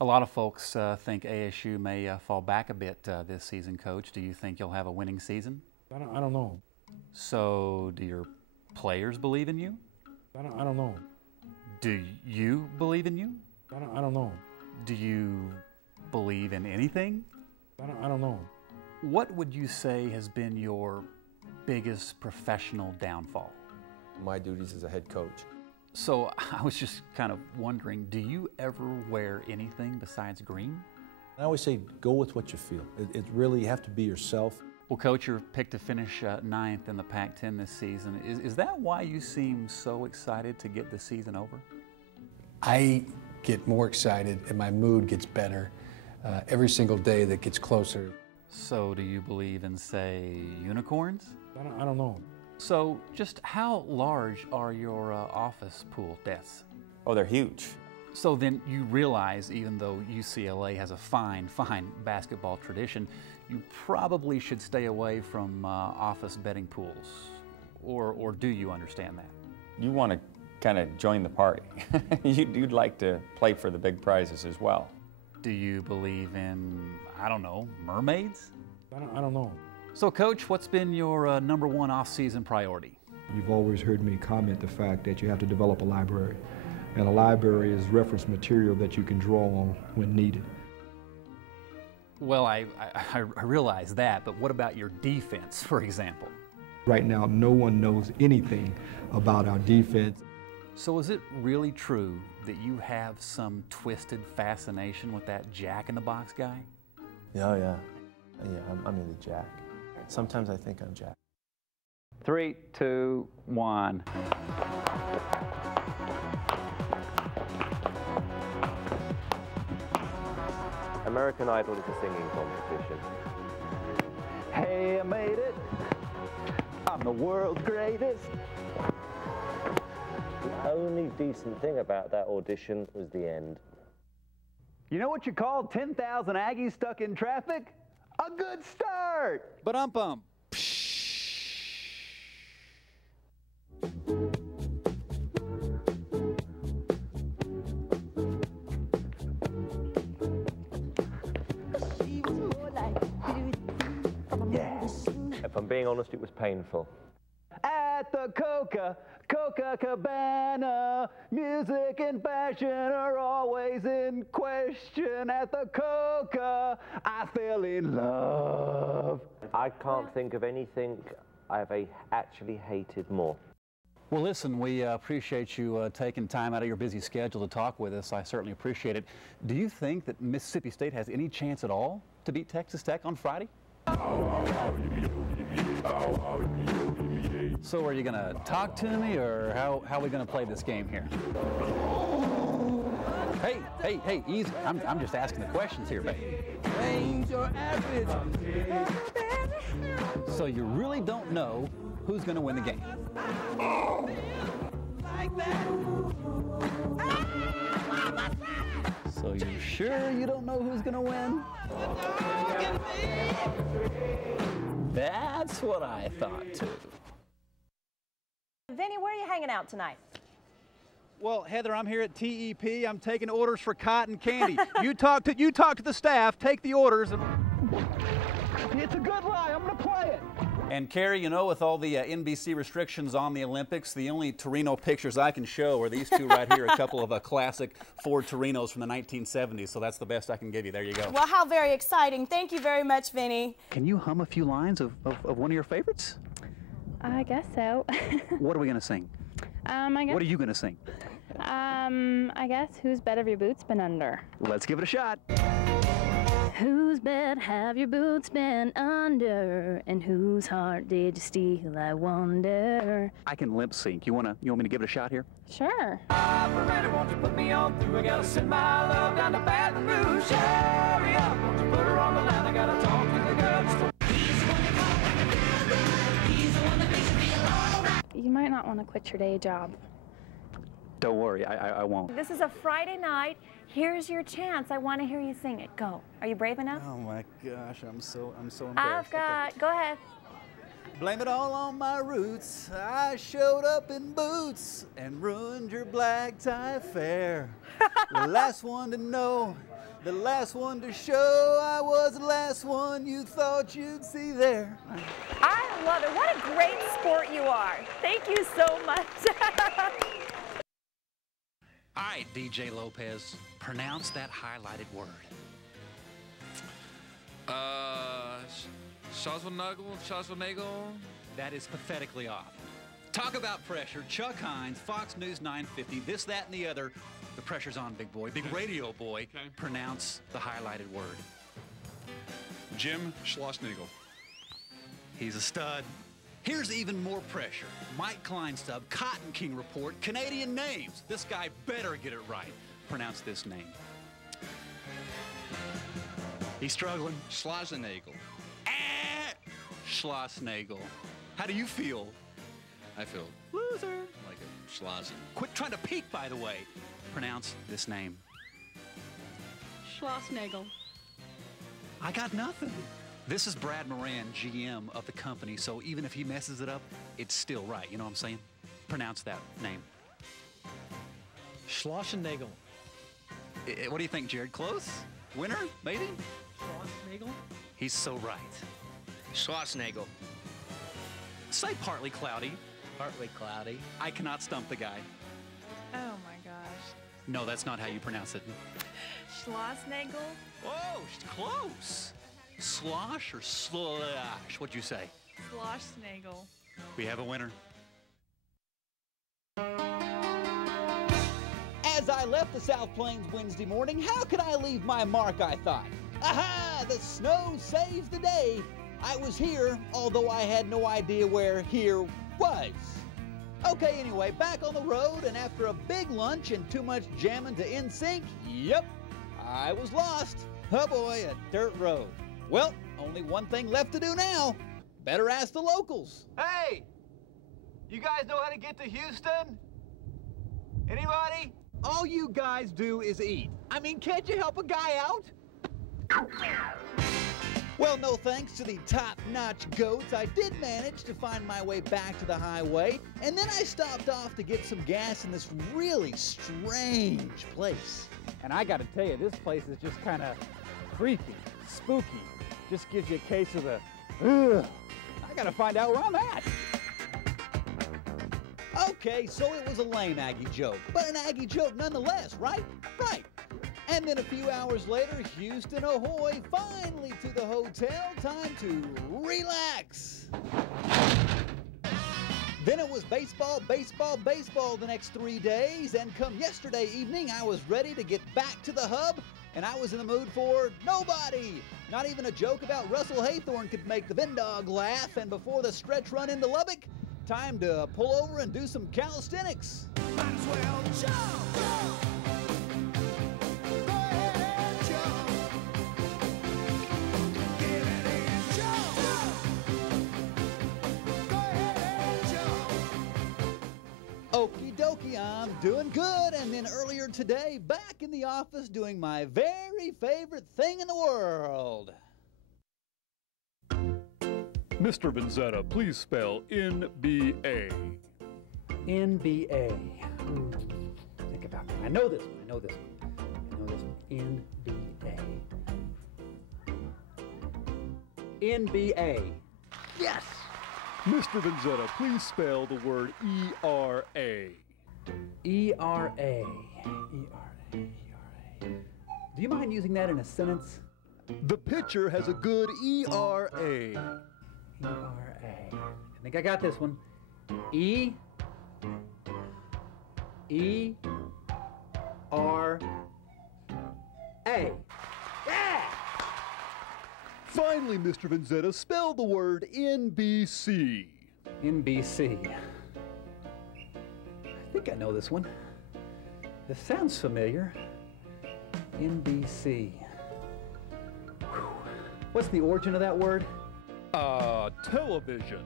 A lot of folks think ASU may fall back a bit this season, Coach. Do you think you'll have a winning season? I don't know. So, do your players believe in you? I don't know. Do you believe in you? I don't know. Do you believe in anything? I don't know. What would you say has been your biggest professional downfall? My duties as a head coach. So I was just kind of wondering, do you ever wear anything besides green? I always say, go with what you feel. It really, you have to be yourself. Well, Coach, you're picked to finish 9th in the Pac-10 this season. Is that why you seem so excited to get the season over? I get more excited and my mood gets better every single day that gets closer. So do you believe in, say, unicorns? I don't know. So just how large are your office pool desks? Oh, they're huge. So then you realize, even though UCLA has a fine basketball tradition, you probably should stay away from office betting pools. Or do you understand that? You want to kind of join the party. You'd like to play for the big prizes as well. Do you believe in, I don't know, mermaids? I don't know. So, Coach, what's been your #1 off-season priority? You've always heard me comment the fact that you have to develop a library. And a library is reference material that you can draw on when needed. Well, I realize that, but what about your defense, for example? Right now, no one knows anything about our defense. So is it really true that you have some twisted fascination with that Jack-in-the-Box guy? Oh, yeah. Yeah, I'm into Jack. Sometimes I think I'm Jack. 3, 2, 1. American Idol is a singing competition. Hey, I made it. I'm the world's greatest. The only decent thing about that audition was the end. You know what you call 10,000 Aggies stuck in traffic? A good start! Ba-dum-bum. If I'm being honest, it was painful. At the Cabana, music and fashion are always in question. At the Coca, I fell in love. I can't think of anything I've actually hated more. Well, listen, we appreciate you taking time out of your busy schedule to talk with us. I certainly appreciate it. Do you think that Mississippi State has any chance at all to beat Texas Tech on Friday? So are you going to talk to me, or how are we going to play this game here? Hey, easy. I'm just asking the questions here, baby. So you really don't know who's going to win the game? So you're sure you don't know who's going to win? That's what I thought, too. Vinny, where are you hanging out tonight? Well, Heather, I'm here at TEP. I'm taking orders for cotton candy. You talk to the staff, take the orders. It's a good lie. I'm going to play it. And Carrie, you know, with all the NBC restrictions on the Olympics, the only Torino pictures I can show are these two right here, a couple of classic Ford Torinos from the 1970s. So that's the best I can give you. There you go. Well, how very exciting. Thank you very much, Vinny. Can you hum a few lines of one of your favorites? I guess so. What are we going to sing? I guess. What are you going to sing? I guess whose bed have your boots been under? Let's give it a shot. Whose bed have your boots been under? And whose heart did you steal, I wonder? I can lip sync. You want me to give it a shot here? Sure. Operator, won't you put me on through? I gotta send my love down to Baton Rouge. Hurry up, won't you put her on the line? I gotta talk to the girls. You might not want to quit your day job. Don't worry, I won't. This is a Friday night. Here's your chance. I want to hear you sing it. Go. Are you brave enough? Oh my gosh, I'm so embarrassed. Go ahead. Blame it all on my roots. I showed up in boots and ruined your black tie affair. The last one to know, the last one to show. I was the last one you thought you'd see there. I love it. What a great sport you are. Thank you so much. All right, DJ Lopez, pronounce that highlighted word. Schwarzenegger. That is pathetically off. Talk about pressure. Chuck Hines, Fox News 950, this, that, and the other. The pressure's on, big boy. Big radio boy. Okay. Pronounce the highlighted word. Jim Schlossnagel. He's a stud. Here's even more pressure. Mike Kleinstub, Cotton King Report, Canadian names. This guy better get it right. Pronounce this name. He's struggling. Schlossnagel. Schlossnagel. How do you feel? I feel Loser. like a schlossen. Quit trying to peek, by the way. Pronounce this name. Schlossnagel. I got nothing. This is Brad Moran, GM of the company, so even if he messes it up, it's still right. You know what I'm saying? Pronounce that name. Schlossnagel. What do you think, Jared? Close? Winner? Maybe? Schlossnagel? He's so right. Schlossnagel. Say partly cloudy. Partly cloudy. I cannot stump the guy. Oh my gosh. No, that's not how you pronounce it. Schlossnagel? Whoa, close. Slosh or slosh? What'd you say? Schlossnagel. We have a winner. As I left the South Plains Wednesday morning, how could I leave my mark, I thought? Aha! The snow saves the day. I was here, although I had no idea where here was. Okay, anyway, back on the road, and after a big lunch and too much jamming to NSYNC, yep, I was lost. Oh boy, a dirt road. Well, only one thing left to do now. Better ask the locals. Hey! You guys know how to get to Houston? Anybody? All you guys do is eat. I mean, can't you help a guy out? Well, no thanks to the top-notch goats, I did manage to find my way back to the highway, and then I stopped off to get some gas in this really strange place. And I gotta tell you, this place is just kind of creepy, spooky. Just gives you a case of the, ugh. I gotta find out where I'm at. Okay, so it was a lame Aggie joke, but an Aggie joke nonetheless, right? Right. And then a few hours later, Houston ahoy, finally to the hotel, time to relax. Then it was baseball, baseball, baseball the next 3 days, and come yesterday evening, I was ready to get back to the hub, and I was in the mood for nobody. Not even a joke about Russell Haythorne could make the Vindog laugh, and before the stretch run into Lubbock, time to pull over and do some calisthenics. Might as well jump. Okie dokie, I'm doing good, and then earlier today, back in the office doing my very favorite thing in the world. Mr. Vinzetta, please spell NBA. NBA. Think about that. I know this one. I know this one. I know this one. NBA. NBA. Yes! Mr. Vinzetta, please spell the word ERA. ERA. ERA. Do you mind using that in a sentence? The pitcher has a good ERA. ERA. I think I got this one. ERA. Yeah! Finally, Mr. Vinzetta, spell the word NBC. NBC. I think I know this one. This sounds familiar. NBC. Whew. What's the origin of that word? Television.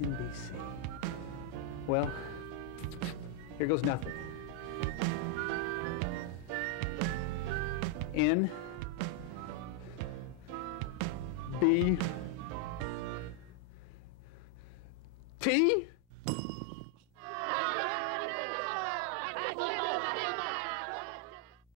NBC. Well, here goes nothing. N B T?